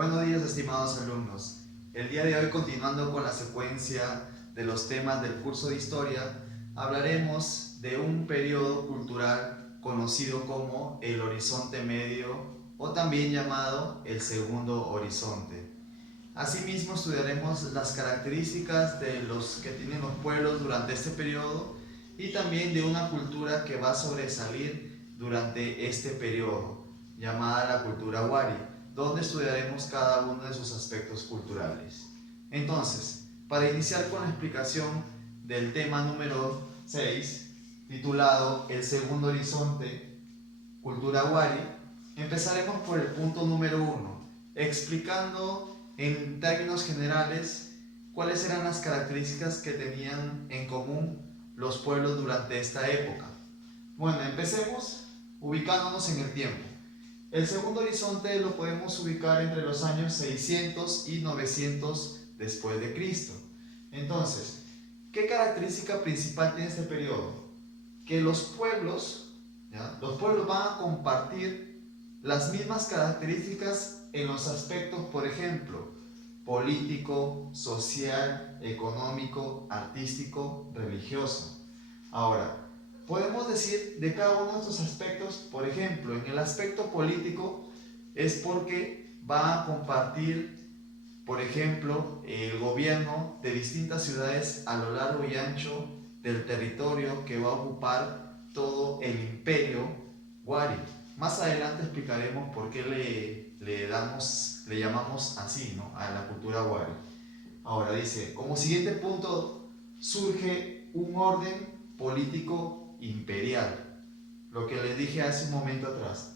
Buenos días, estimados alumnos. El día de hoy, continuando con la secuencia de los temas del curso de Historia, hablaremos de un periodo cultural conocido como el Horizonte Medio o también llamado el Segundo Horizonte. Asimismo, estudiaremos las características de los que tienen los pueblos durante este periodo y también de una cultura que va a sobresalir durante este periodo, llamada la cultura Wari, donde estudiaremos cada uno de sus aspectos culturales. Entonces, para iniciar con la explicación del tema número 6, titulado El Segundo Horizonte, Cultura Wari, empezaremos por el punto número 1, explicando en términos generales cuáles eran las características que tenían en común los pueblos durante esta época. Bueno, empecemos ubicándonos en el tiempo. El segundo horizonte lo podemos ubicar entre los años 600 y 900 después de Cristo. Entonces, ¿qué característica principal tiene este periodo? Que los pueblos van a compartir las mismas características en los aspectos, por ejemplo, político, social, económico, artístico, religioso. Ahora, podemos decir de cada uno de estos aspectos, por ejemplo, en el aspecto político es porque va a compartir, por ejemplo, el gobierno de distintas ciudades a lo largo y ancho del territorio que va a ocupar todo el imperio Wari. Más adelante explicaremos por qué le llamamos así, ¿no?, a la cultura Wari. Ahora dice, como siguiente punto surge un orden político imperial, lo que les dije hace un momento atrás.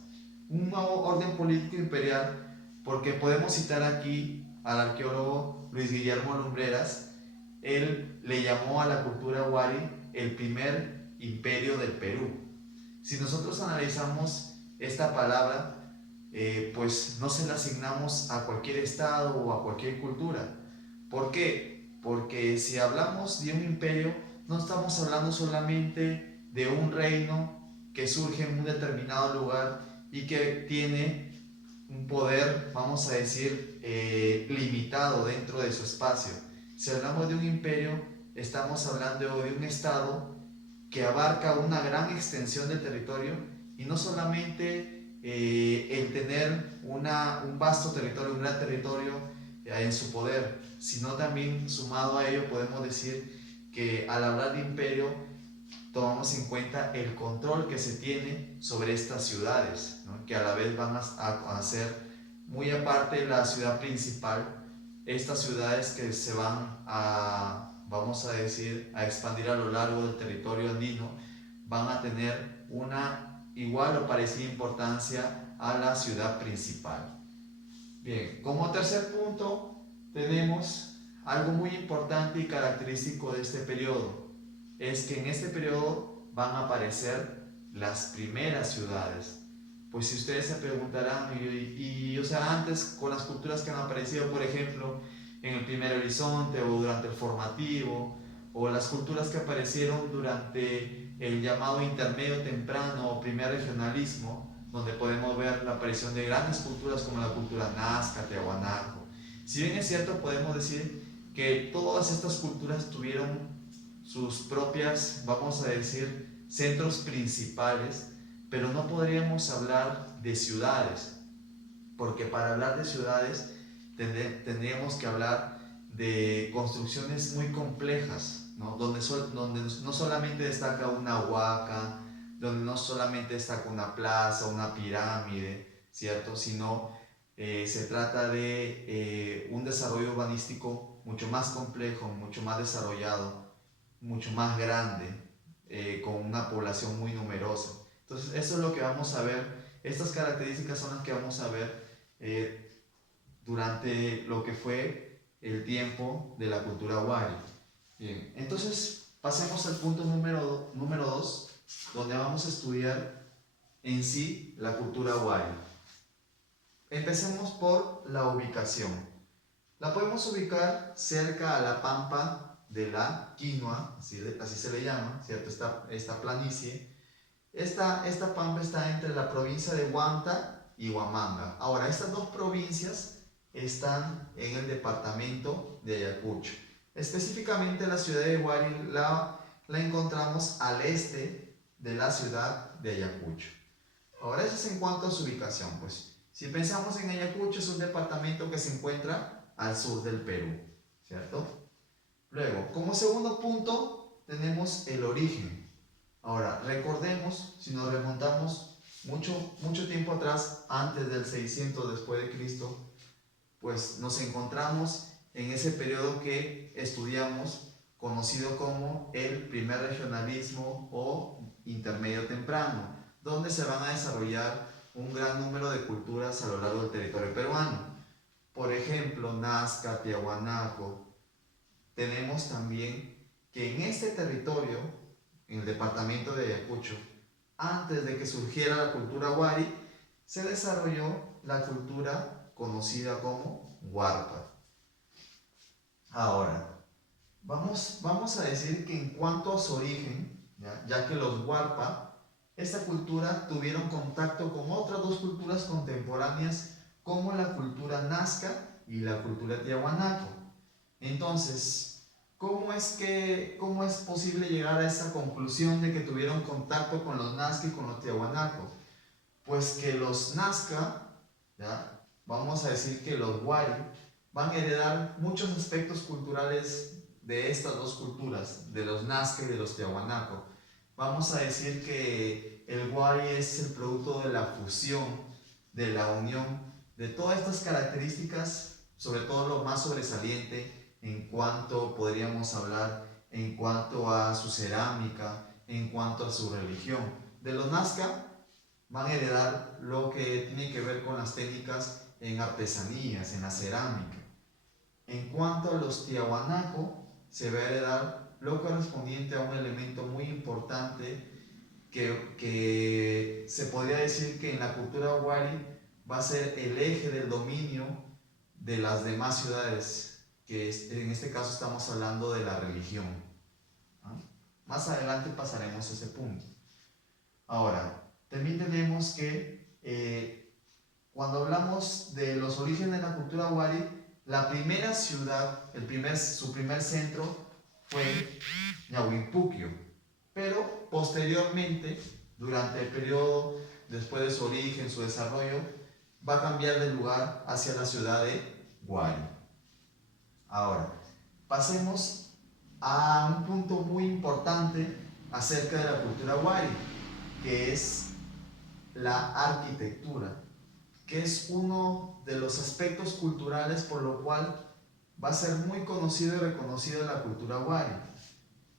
Un nuevo orden político imperial porque podemos citar aquí al arqueólogo Luis Guillermo Lumbreras. Él le llamó a la cultura Wari el primer imperio del Perú. Si nosotros analizamos esta palabra, pues no se la asignamos a cualquier estado o a cualquier cultura. ¿Por qué? Porque si hablamos de un imperio, no estamos hablando solamente de un reino que surge en un determinado lugar y que tiene un poder, vamos a decir, limitado dentro de su espacio. Si hablamos de un imperio, estamos hablando de un estado que abarca una gran extensión de territorio y no solamente el tener un vasto territorio, un gran territorio en su poder, sino también sumado a ello podemos decir que al hablar de imperio tomamos en cuenta el control que se tiene sobre estas ciudades, ¿no?, que a la vez van a ser, muy aparte de la ciudad principal, estas ciudades que se van a, vamos a decir, a expandir a lo largo del territorio andino, van a tener una igual o parecida importancia a la ciudad principal. Bien, como tercer punto tenemos algo muy importante y característico de este periodo. Es que en este periodo van a aparecer las primeras ciudades. Pues si ustedes se preguntarán, o sea, antes con las culturas que han aparecido, por ejemplo, en el primer horizonte o durante el formativo, o las culturas que aparecieron durante el llamado intermedio temprano o primer regionalismo, donde podemos ver la aparición de grandes culturas como la cultura Nazca, Tiahuanaco. Si bien es cierto, podemos decir que todas estas culturas tuvieron sus propias, vamos a decir, centros principales, pero no podríamos hablar de ciudades, porque para hablar de ciudades tendríamos que hablar de construcciones muy complejas, ¿no?, donde no solamente destaca una huaca, donde no solamente destaca una plaza, una pirámide, ¿cierto?, sino se trata de un desarrollo urbanístico mucho más complejo, mucho más desarrollado, mucho más grande, con una población muy numerosa. Entonces, eso es lo que vamos a ver. Estas características son las que vamos a ver durante lo que fue el tiempo de la cultura Wari. Bien, entonces pasemos al punto número 2, donde vamos a estudiar en sí la cultura Wari. Empecemos por la ubicación. La podemos ubicar cerca a la pampa de la Quinua, así se le llama, ¿cierto? Esta planicie. Esta pampa está entre la provincia de Huanta y Huamanga. Ahora, estas dos provincias están en el departamento de Ayacucho. Específicamente la ciudad de Huari la encontramos al este de la ciudad de Ayacucho. Ahora eso es en cuanto a su ubicación, pues. Si pensamos en Ayacucho, es un departamento que se encuentra al sur del Perú, ¿cierto? Luego, como segundo punto, tenemos el origen. Ahora, recordemos, si nos remontamos mucho tiempo atrás, antes del 600 después de Cristo, pues nos encontramos en ese periodo que estudiamos, conocido como el primer regionalismo o intermedio temprano, donde se van a desarrollar un gran número de culturas a lo largo del territorio peruano. Por ejemplo, Nazca, Tiahuanaco. Tenemos también que en este territorio, en el departamento de Ayacucho, antes de que surgiera la cultura Huari, se desarrolló la cultura conocida como Huarpa. Ahora, vamos a decir que en cuanto a su origen, ya que los Huarpa, esta cultura tuvieron contacto con otras dos culturas contemporáneas, como la cultura Nazca y la cultura Tiahuanaco. Entonces, ¿cómo es posible llegar a esa conclusión de que tuvieron contacto con los Nazca y con los Tiahuanaco? Pues que los Nazca, ¿ya? Vamos a decir que los Huari, van a heredar muchos aspectos culturales de estas dos culturas, de los Nazca y de los Tiahuanaco. Vamos a decir que el Huari es el producto de la fusión, de la unión, de todas estas características, sobre todo lo más sobresaliente en cuanto podríamos hablar, en cuanto a su cerámica, en cuanto a su religión. De los Nazca van a heredar lo que tiene que ver con las técnicas en artesanías, en la cerámica. En cuanto a los Tiahuanaco, se va a heredar lo correspondiente a un elemento muy importante que se podría decir que en la cultura Huari va a ser el eje del dominio de las demás ciudades, que en este caso estamos hablando de la religión. Más adelante pasaremos a ese punto. Ahora, también tenemos que cuando hablamos de los orígenes de la cultura Huari, la primera ciudad, su primer centro fue Ñahuinpuquio, pero posteriormente, durante el periodo después de su origen, su desarrollo, va a cambiar de lugar hacia la ciudad de Huari. Ahora, pasemos a un punto muy importante acerca de la cultura Huari, que es la arquitectura, que es uno de los aspectos culturales por lo cual va a ser muy conocido y reconocido la cultura Huari.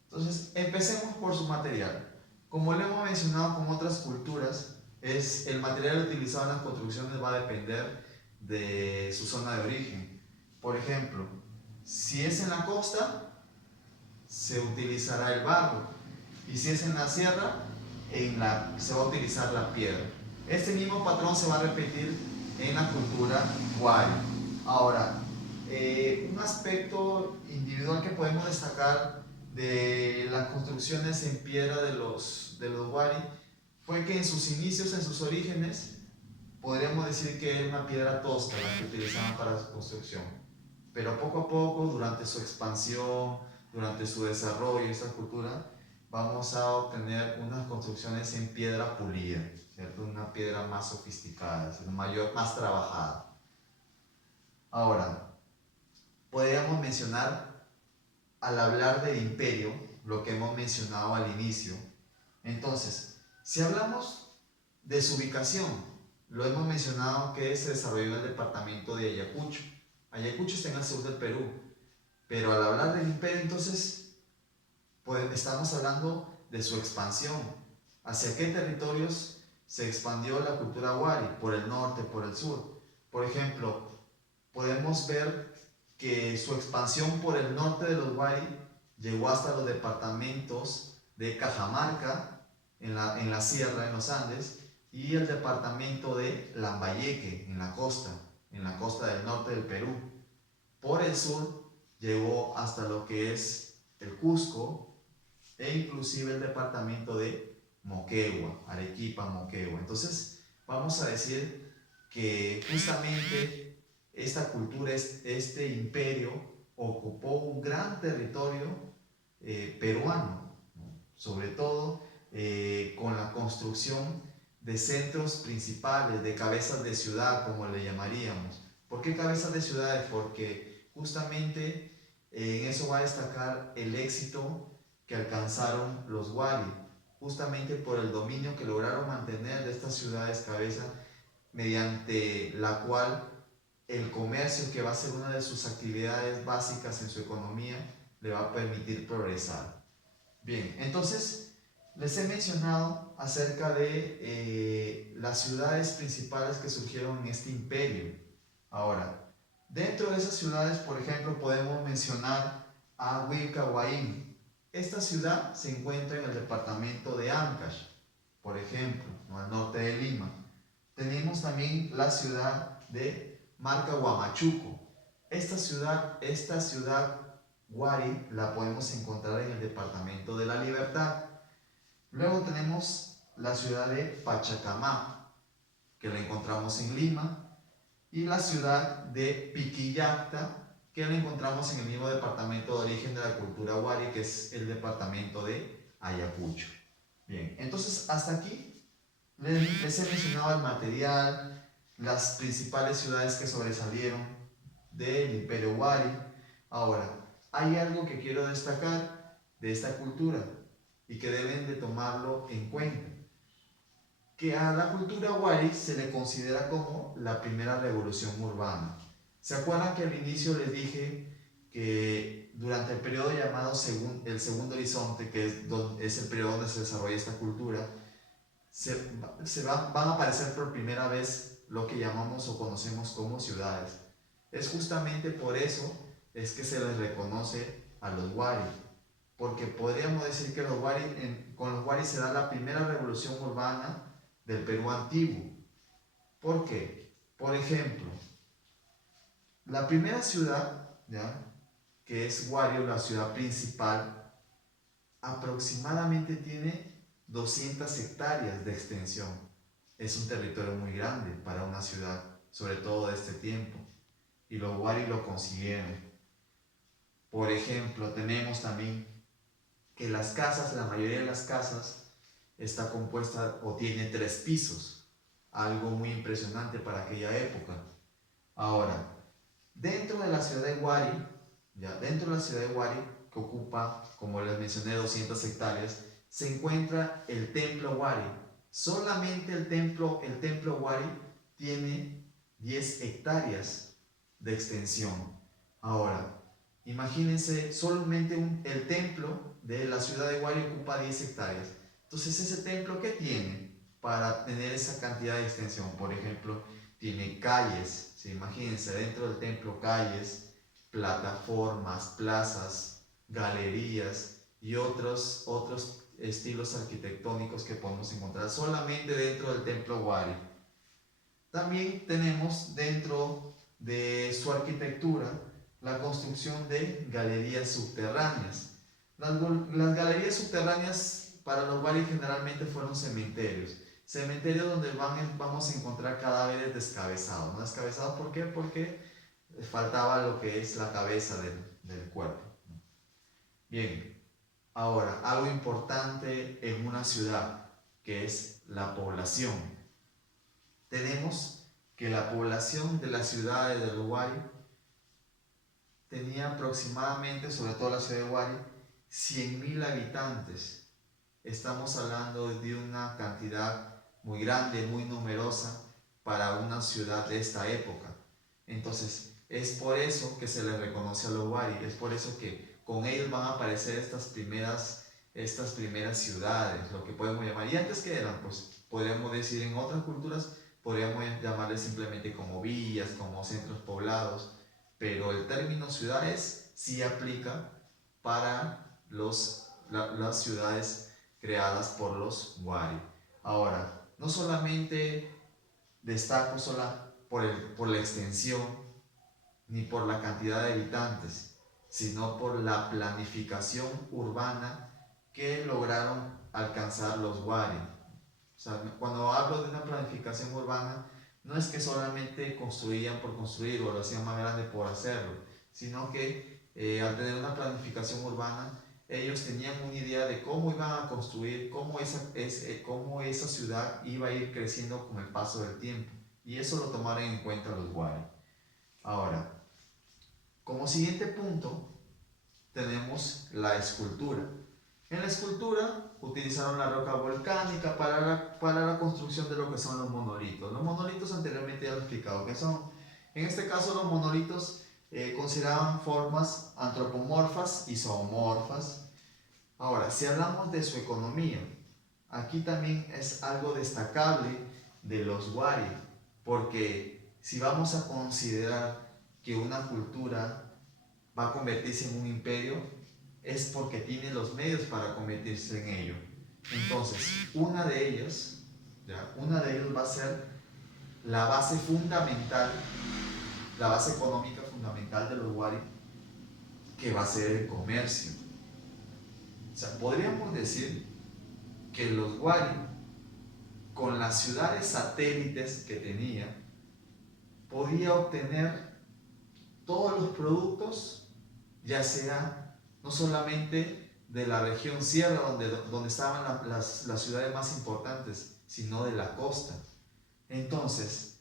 Entonces, empecemos por su material. Como lo hemos mencionado con otras culturas, el material utilizado en las construcciones va a depender de su zona de origen. Por ejemplo, si es en la costa, se utilizará el barro, y si es en la sierra, se va a utilizar la piedra. Este mismo patrón se va a repetir en la cultura Huari. Ahora, un aspecto individual que podemos destacar de las construcciones en piedra de los Huari fue que en sus inicios, en sus orígenes, podríamos decir que era una piedra tosca la que utilizaban para su construcción. Pero poco a poco, durante su expansión, durante su desarrollo, esta cultura, vamos a obtener unas construcciones en piedra pulida, ¿cierto? Una piedra más sofisticada, más trabajada. Ahora, podríamos mencionar, al hablar del imperio, lo que hemos mencionado al inicio. Entonces, si hablamos de su ubicación, lo hemos mencionado que se desarrolló en el departamento de Ayacucho. Ayacucho está en el sur del Perú, pero al hablar del imperio, entonces, pues estamos hablando de su expansión. ¿Hacia qué territorios se expandió la cultura Huari? Por el norte, por el sur. Por ejemplo, podemos ver que su expansión por el norte de los Huari llegó hasta los departamentos de Cajamarca, en la sierra, en los Andes, y el departamento de Lambayeque, en la costa del norte del Perú. Por el sur llegó hasta lo que es el Cusco e inclusive el departamento de Moquegua, Arequipa, Moquegua. Entonces, vamos a decir que justamente esta cultura, este imperio, ocupó un gran territorio peruano, ¿no? Sobre todo con la construcción de centros principales, de cabezas de ciudad, como le llamaríamos. ¿Por qué cabezas de ciudades? Porque justamente en eso va a destacar el éxito que alcanzaron los Wari, justamente por el dominio que lograron mantener de estas ciudades cabeza, mediante la cual el comercio, que va a ser una de sus actividades básicas en su economía, le va a permitir progresar. Bien, entonces les he mencionado acerca de las ciudades principales que surgieron en este imperio. Ahora, dentro de esas ciudades, por ejemplo, podemos mencionar a Wilcahuaín. Esta ciudad se encuentra en el departamento de Ancash, por ejemplo, ¿no? Al norte de Lima. Tenemos también la ciudad de Marcahuamachuco. Esta ciudad Huari la podemos encontrar en el departamento de La Libertad. Luego tenemos la ciudad de Pachacamá, que la encontramos en Lima, y la ciudad de Piquillacta, que la encontramos en el mismo departamento de origen de la cultura Huari, que es el departamento de Ayacucho. Bien, entonces hasta aquí les he mencionado el material, las principales ciudades que sobresalieron del Imperio Huari. Ahora, hay algo que quiero destacar de esta cultura y que deben de tomarlo en cuenta, que a la cultura Huari se le considera como la primera revolución urbana. ¿Se acuerdan que al inicio les dije que durante el periodo llamado el Segundo Horizonte, que es el periodo donde se desarrolla esta cultura, van a aparecer por primera vez lo que llamamos o conocemos como ciudades? Es justamente por eso es que se les reconoce a los Wari, porque podríamos decir que con los Wari se da la primera revolución urbana del Perú antiguo. ¿Por qué? Por ejemplo, la primera ciudad, ¿ya?, que es Wari, la ciudad principal, aproximadamente tiene 200 hectáreas de extensión. Es un territorio muy grande para una ciudad, sobre todo de este tiempo, y los Wari lo consiguieron. Por ejemplo, tenemos también que las casas, la mayoría de las casas, está compuesta o tiene 3 pisos, algo muy impresionante para aquella época. Ahora, dentro de la ciudad de Huari, que ocupa, como les mencioné, 200 hectáreas, se encuentra el templo Huari. Solamente el templo Huari tiene 10 hectáreas de extensión. Ahora, imagínense, solamente el templo de la ciudad de Huari ocupa 10 hectáreas. Entonces, ¿ese templo qué tiene para tener esa cantidad de extensión? Por ejemplo, tiene calles, ¿sí? Imagínense, dentro del templo calles, plataformas, plazas, galerías y otros estilos arquitectónicos que podemos encontrar solamente dentro del templo Huari. También tenemos dentro de su arquitectura la construcción de galerías subterráneas. Las galerías subterráneas para los Wari generalmente fueron cementerios donde vamos a encontrar cadáveres descabezados. ¿No? ¿Descabezados por qué? Porque faltaba lo que es la cabeza del cuerpo. Bien, ahora, algo importante en una ciudad, que es la población. Tenemos que la población de las ciudades del Wari tenía aproximadamente, sobre todo la ciudad de Huari, 100.000 habitantes. Estamos hablando de una cantidad muy grande, muy numerosa para una ciudad de esta época. Entonces, es por eso que se les reconoce a los Huari, es por eso que con ellos van a aparecer estas primeras ciudades, lo que podemos llamar. Y antes que eran, pues podríamos decir en otras culturas, podríamos llamarles simplemente como villas, como centros poblados, pero el término ciudades sí aplica para las ciudades creadas por los Wari. Ahora, no solamente destaco por la extensión ni por la cantidad de habitantes, sino por la planificación urbana que lograron alcanzar los Wari. O sea, cuando hablo de una planificación urbana, no es que solamente construían por construir o lo hacían más grande por hacerlo, sino que al tener una planificación urbana, ellos tenían una idea de cómo iban a construir, cómo esa ciudad iba a ir creciendo con el paso del tiempo. Y eso lo tomaron en cuenta los Wari. Ahora, como siguiente punto, tenemos la escultura. En la escultura utilizaron la roca volcánica para la construcción de lo que son los monolitos. Los monolitos anteriormente ya lo he explicado que son. En este caso los monolitos consideraban formas antropomorfas y zoomorfas. Ahora, si hablamos de su economía, aquí también es algo destacable de los Wari, porque si vamos a considerar que una cultura va a convertirse en un imperio, es porque tiene los medios para convertirse en ello. Entonces, una de ellas va a ser la base fundamental, la base económica fundamental de los Wari, que va a ser el comercio. O sea, podríamos decir que los Wari, con las ciudades satélites que tenía, podía obtener todos los productos, ya sea no solamente de la región sierra donde estaban las ciudades más importantes, sino de la costa. Entonces,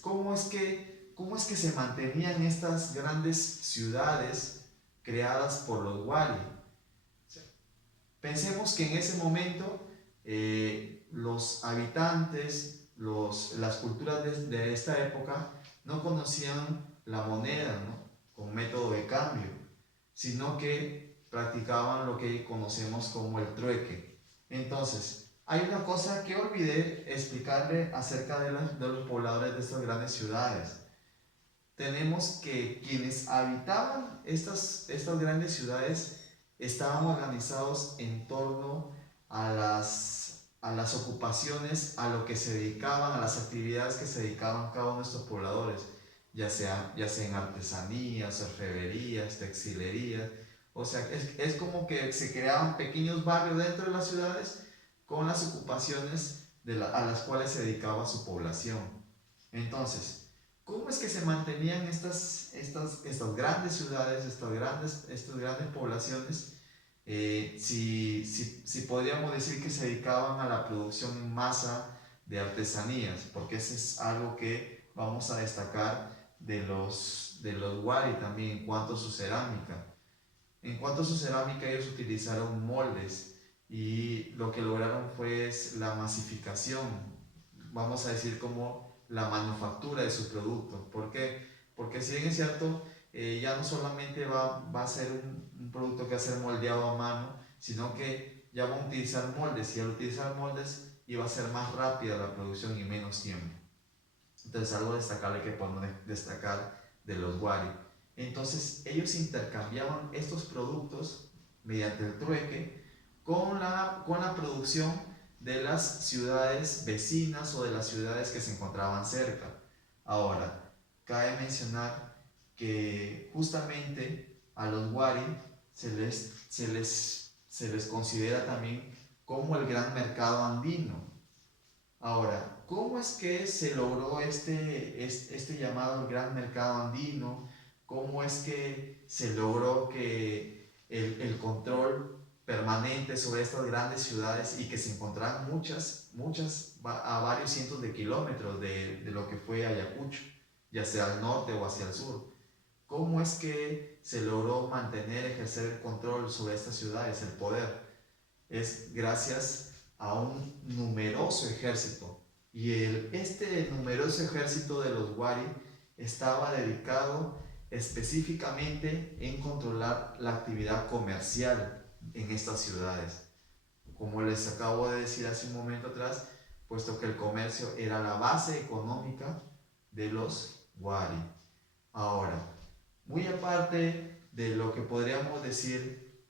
cómo es que se mantenían estas grandes ciudades creadas por los Wari? Pensemos que en ese momento los habitantes, las culturas de esta época no conocían la moneda, ¿no?, como método de cambio, sino que practicaban lo que conocemos como el trueque. Entonces, hay una cosa que olvidé explicarle acerca de los pobladores de estas grandes ciudades. Tenemos que quienes habitaban estas grandes ciudades estaban organizados en torno a las ocupaciones, a lo que se dedicaban, a las actividades que se dedicaban cada uno de estos pobladores, ya sea en artesanías, orfebrerías, textilerías. O sea, es como que se creaban pequeños barrios dentro de las ciudades con las ocupaciones a las cuales se dedicaba su población. Entonces, ¿cómo es que se mantenían estas grandes ciudades, estas grandes poblaciones? Si podríamos decir que se dedicaban a la producción en masa de artesanías, porque eso es algo que vamos a destacar de los Wari también en cuanto a su cerámica. En cuanto a su cerámica, ellos utilizaron moldes y lo que lograron fue la masificación, vamos a decir como la manufactura de su producto. ¿Por qué? Porque si bien es cierto, ya no solamente va a ser un producto que va a ser moldeado a mano, sino que ya van a utilizar moldes, y al utilizar moldes iba a ser más rápida la producción y menos tiempo. Entonces, algo destacable que podemos destacar de los Wari. Entonces, ellos intercambiaban estos productos mediante el trueque con la producción de las ciudades vecinas o de las ciudades que se encontraban cerca. Ahora, cabe mencionar que justamente a los Wari se les considera también como el gran mercado andino. Ahora, ¿cómo es que se logró este llamado el gran mercado andino? ¿Cómo es que se logró que el control permanente sobre estas grandes ciudades y que se encontraban muchas a varios cientos de kilómetros de lo que fue Ayacucho, ya sea al norte o hacia el sur? ¿Cómo es que se logró ejercer el control sobre estas ciudades, el poder? Es gracias a un numeroso ejército. Y este numeroso ejército de los Wari estaba dedicado específicamente en controlar la actividad comercial en estas ciudades. Como les acabo de decir hace un momento atrás, puesto que el comercio era la base económica de los Wari. Ahora, muy aparte de lo que podríamos decir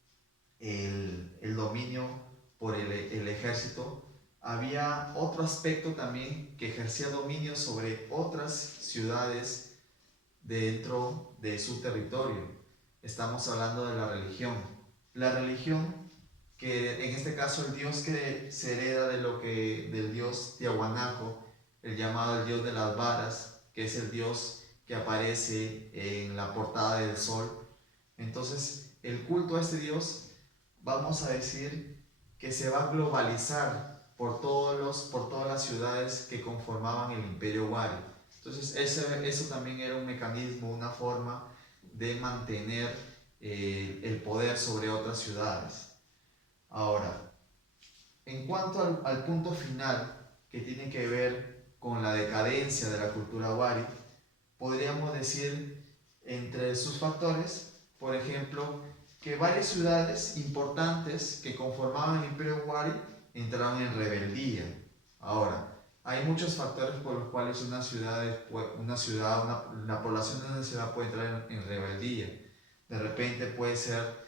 el dominio por el ejército, había otro aspecto también que ejercía dominio sobre otras ciudades dentro de su territorio. Estamos hablando de la religión. La religión, que en este caso el dios que se hereda del dios Tiahuanaco, el llamado el dios de las varas, que es el dios que aparece en la portada del sol. Entonces, el culto a este dios, vamos a decir que se va a globalizar por todas las ciudades que conformaban el Imperio Wari. Entonces, eso también era un mecanismo, una forma de mantener el poder sobre otras ciudades. Ahora, en cuanto al punto final, que tiene que ver con la decadencia de la cultura Wari, podríamos decir entre sus factores, por ejemplo, que varias ciudades importantes que conformaban el Imperio Wari entraron en rebeldía. Ahora, hay muchos factores por los cuales la población de una ciudad puede entrar en rebeldía. De repente puede ser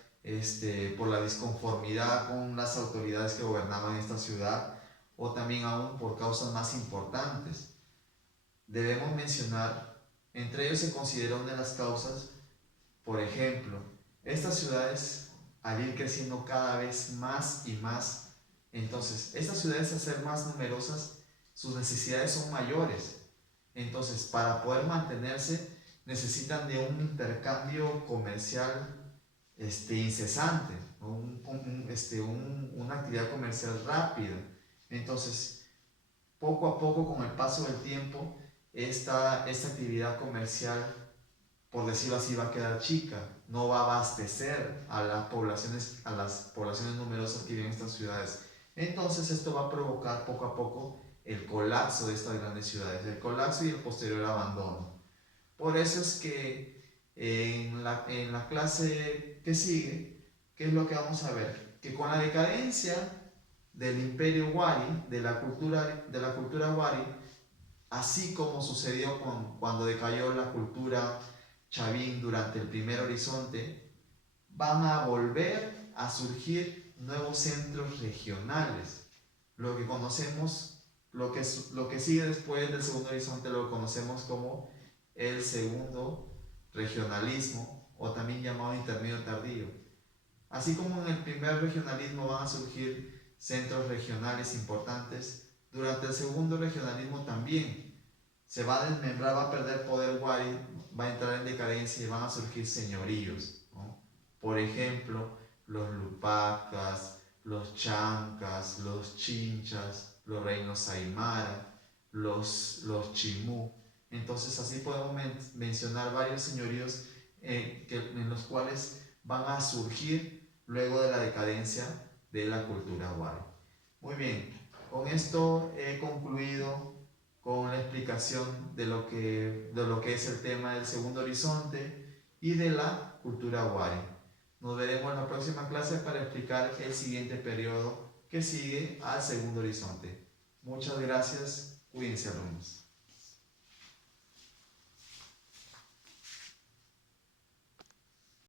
por la disconformidad con las autoridades que gobernaban esta ciudad, o también aún por causas más importantes. Debemos mencionar, entre ellos se considera una de las causas, por ejemplo, estas ciudades al ir creciendo cada vez más y más, entonces estas ciudades al ser más numerosas, sus necesidades son mayores. Entonces, para poder mantenerse, necesitan de un intercambio comercial incesante, una actividad comercial rápida. Entonces, poco a poco, con el paso del tiempo, esta actividad comercial, por decirlo así, va a quedar chica, no va a abastecer a las poblaciones numerosas que viven en estas ciudades. Entonces esto va a provocar poco a poco el colapso de estas grandes ciudades, el colapso y el posterior abandono. Por eso es que en la clase que sigue, ¿qué es lo que vamos a ver? Que con la decadencia del imperio Wari, de la cultura Wari, así como sucedió cuando decayó la cultura chavín durante el primer horizonte, van a volver a surgir nuevos centros regionales. Lo que conocemos, lo que sigue después del segundo horizonte lo conocemos como el segundo regionalismo, o también llamado intermedio tardío. Así como en el primer regionalismo van a surgir centros regionales importantes, durante el segundo regionalismo también se va a desmembrar, va a perder poder Wari, va a entrar en decadencia y van a surgir señoríos, ¿no? Por ejemplo, los Lupacas, los Chancas, los Chinchas, los reinos Aymara, los Chimú. Entonces así podemos mencionar varios señoríos en los cuales van a surgir luego de la decadencia de la cultura Wari. Muy bien, con esto he concluido con la explicación de lo que es el tema del segundo horizonte y de la cultura Wari. Nos veremos en la próxima clase para explicar el siguiente periodo que sigue al segundo horizonte. Muchas gracias, cuídense alumnos.